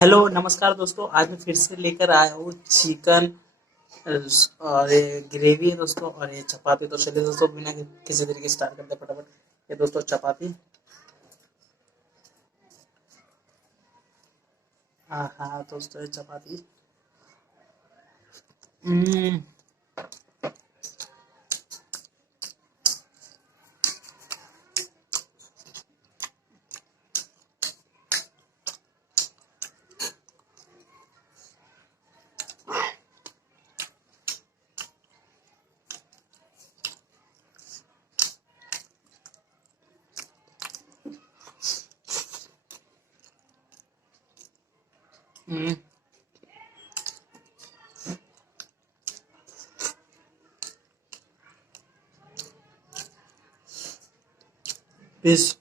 Hello नमस्कार दोस्तों। आज मैं फिर से लेकर आया हूँ चिकन और ये ग्रेवी है दोस्तों, और ये चपाती। तो चलिए दोस्तों, बिना किसी तरीके स्टार्ट करते हैं फटाफट। ये दोस्तों चपाती। हाँ हाँ दोस्तों, ये चपाती। हम्म। हम्म। पीस।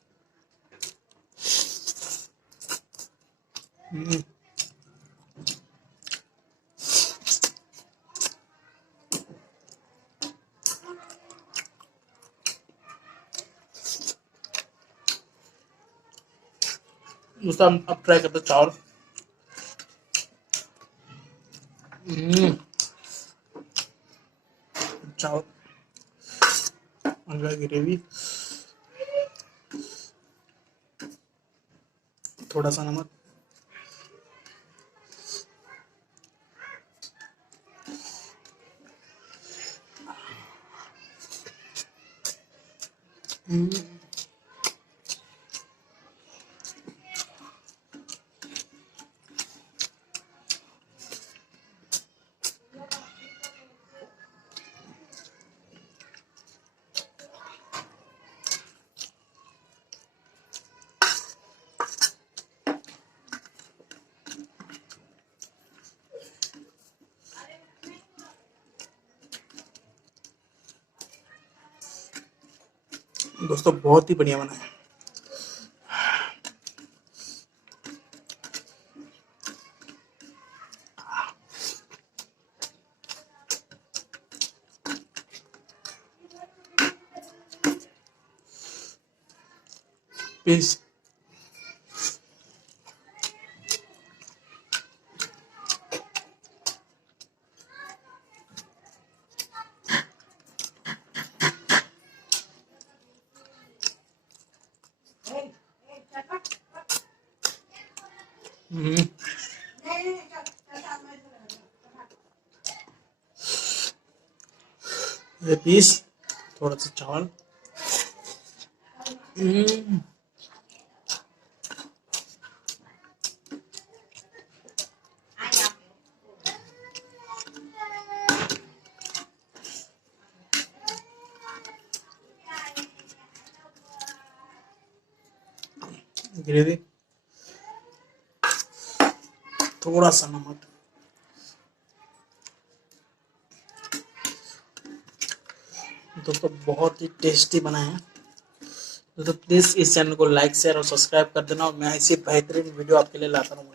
हम्म। दोस्तों हम अब ट्राई करते हैं चावल। हम्म। चावल और ग्रेवी, थोड़ा सा नमक। हम्म। दोस्तों बहुत ही बढ़िया बना है। पीस। हम्म। ये पीस, थोड़ा सा चावल। हम्म। ग्रेवी, थोड़ा सा नमक। दोस्तों बहुत ही टेस्टी बना है। दोस्तों प्लीज़ इस चैनल को लाइक शेयर और सब्सक्राइब कर देना, और मैं ऐसी बेहतरीन वीडियो आपके लिए लाता रहूँगा।